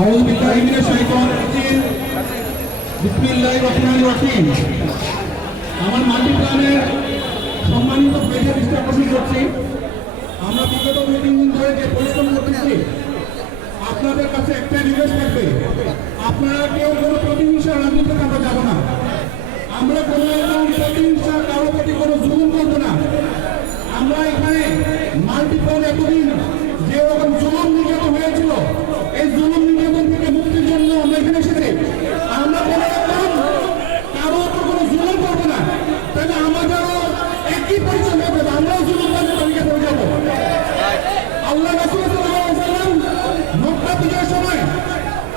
আউযু বিল্লাহি মিনাশ শাইতানির রাজিম। বিসমিল্লাহির রহমানির রহিম। আমার মাতৃপ্রাণের সম্মানিত ভাইদের দৃষ্টি আকর্ষণ করছি, আমরা বিগত 2-3 দিন ধরে যে পরিশ্রম করতেছি, আপনাদের কাছে একটা রিকোয়েস্ট থাকবে, আপনারা কেউ কোনো প্রতিহিংসার রাজনীতিতে আমরা যাব না। আমরা কোনো রকম প্রতিহিংসা কারো প্রতি কোনো জুলুম করবো না। আমরা এখানে মাল্টিপল এতদিন যে রকম জুলুম নির্যাতন হয়েছিল, এই জুলুম নির্যাতন থেকে মুক্তির জন্য আমরা এখানে এসেছি। আমরা কোনো রকম কারো উপর কোনো জুলুম করবো না। তাহলে আমাদেরও একই পরিচয় হবে, আমরাও জুলুম তালিকা পড়ে যাবো। আল্লাহ রাসূল সাল্লাল্লাহু আলাইহি ওয়াসাল্লাম মক্কা বিজয়ের সময়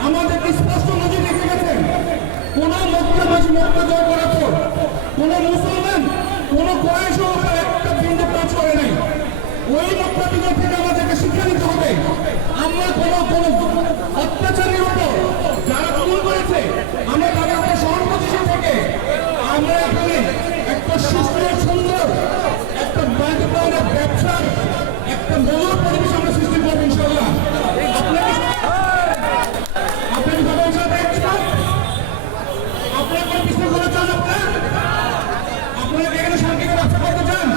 আমাদেরকে স্পষ্ট নজির রেখে গেছেন, কোন মক্কাবাসী মক্কা জয় করার পর কোন মুসলমান কোন কুরাইশের উপর একটা বিন্দু টাচ করে নাই। ওই মক্কা বিজয় থেকে আমাদেরকে শিক্ষা নিতে হবে। আমরা কোন অত্যাচারের উপর যারা দমন করেছে, আমরা তাদের উপর সহানুভূতিশীল থেকে আমরা এখানে একটা সুস্থ সুন্দর একটা বাণিজ্যের ব্যবসার একটা মূল পরিবেশ আমরা সৃষ্টি করবো ইনশাআল্লাহ। আপনারা কোনো পিছনে করে চান? আপনারা এখানে শান্তিকে রক্ষা করতে চান?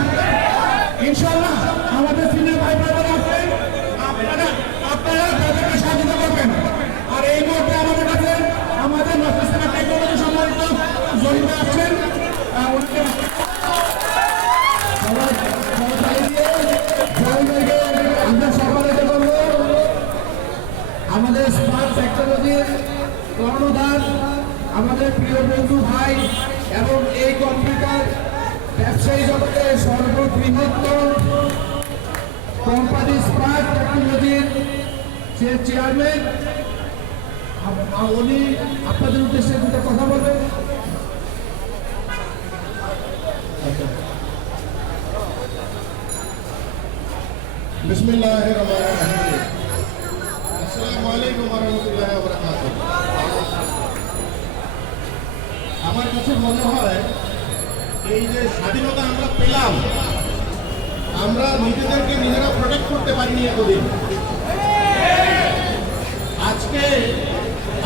ইনশাআল্লাহ আমাদের সিনিয়র ভাই ব্রাদার আছেন, আপনারা তাদেরকে সহযোগিতা করবেন। আর এই মুহূর্তে আমাদের কাছে আমাদের নর্থ টেকনোলজি সম্মানিত জহির আসছেন। আমাদের স্মার্ট টেকনোলজির কর্ণধার, আমাদের প্রিয় বন্ধু ভাই এবং এই কম্পিউটার ব্যবসায়ী জগতের সর্ববৃহত্তম কোম্পানি স্মার্ট টেকনোলজির যে চেয়ারম্যান, উনি আপনাদের উদ্দেশ্যে দুটো কথা বলবেন। বিসমিল্লাহির রহমানির রহিম। আসসালামু আলাইকুম ওয়া রাহমাতুল্লাহি ওয়া বারাকাতুহু। আমার কাছে মনে হয় এই যে স্বাধীনতা আমরা পেলাম, আমরা নিজেদেরকে নিজেরা প্রোটেক্ট করতে পারিনি এতদিন।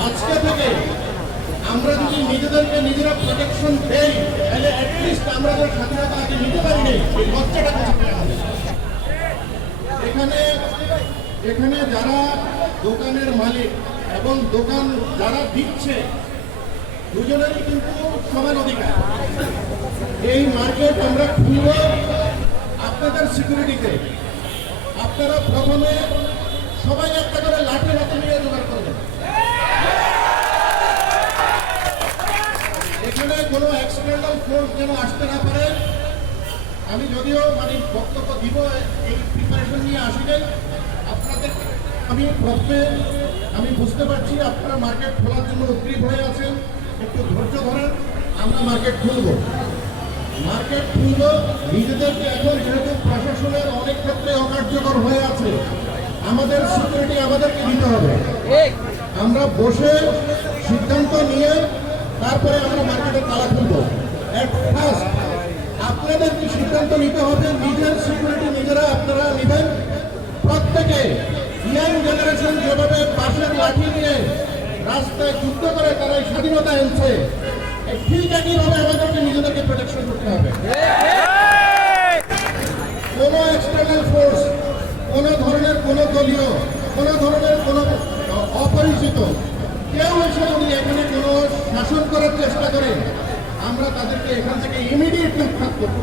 আজকে থেকে আমরা যদি নিজেদেরকে নিজেরা প্রোটেকশন দেই, তাহলে অ্যাটলিস্ট আমরা যে স্বাধীনতা আগে নিতে পারিনি, এই লজ্জাটা কোথায় আমাদের। এখানে যারা দোকানের মালিক এবং দোকান যারা দিচ্ছে, দুজনেরই কিন্তু সমান অধিকার। এই মার্কেট আমরা খুলব আপনাদের সিকিউরিটিতে। আপনারা প্রথমে সবাই একটা করে লাঠি হাতে নিয়ে জোগাড় করবেন। এখানে কোনো এক্সটার্নাল ফোর্স যেন আসতে না পারে। আমি যদিও বক্তব্য দিব এই প্রিপারেশন নিয়ে আসিনি আপনাদের। আমি বুঝতে পারছি আপনারা মার্কেট খোলার জন্য উদ্গ্রীব হয়ে আছেন, একটু ধৈর্য ধরেন। আমরা মার্কেট খুলব নিজেদেরকে। এখন যেহেতু প্রশাসনের অনেক ক্ষেত্রে অকার্যকর হয়ে আছে, আমাদের সিকিউরিটি আমাদেরকে দিতে হবে। আমরা বসে সিদ্ধান্ত নিয়ে তারপরে আমরা মার্কেটের তালা খুলব। এট ফার্স্ট আপনাদেরকে সিদ্ধান্ত নিতে হবে, নিজের সিকিউরিটি নিজেরা আপনারা নেবেন। প্রত্যেকে ইয়াং জেনারেশন যেভাবে পাশের লাঠি নিয়ে রাস্তায় যুদ্ধ করে তারা স্বাধীনতা এনেছে, ঠিক একইভাবে আমাদেরকে নিজেদেরকে প্রোটেকশন করতে হবে। কোনো এক্সটার্নাল ফোর্স, কোনো ধরনের কোনো দলীয়, কোনো ধরনের কোনো অপরিচিত কেউ এসে যদি এখানে কোনো শাসন করার চেষ্টা করে, আমরা তাদেরকে এখান থেকে ইমিডিয়েটলি উৎখাত করব।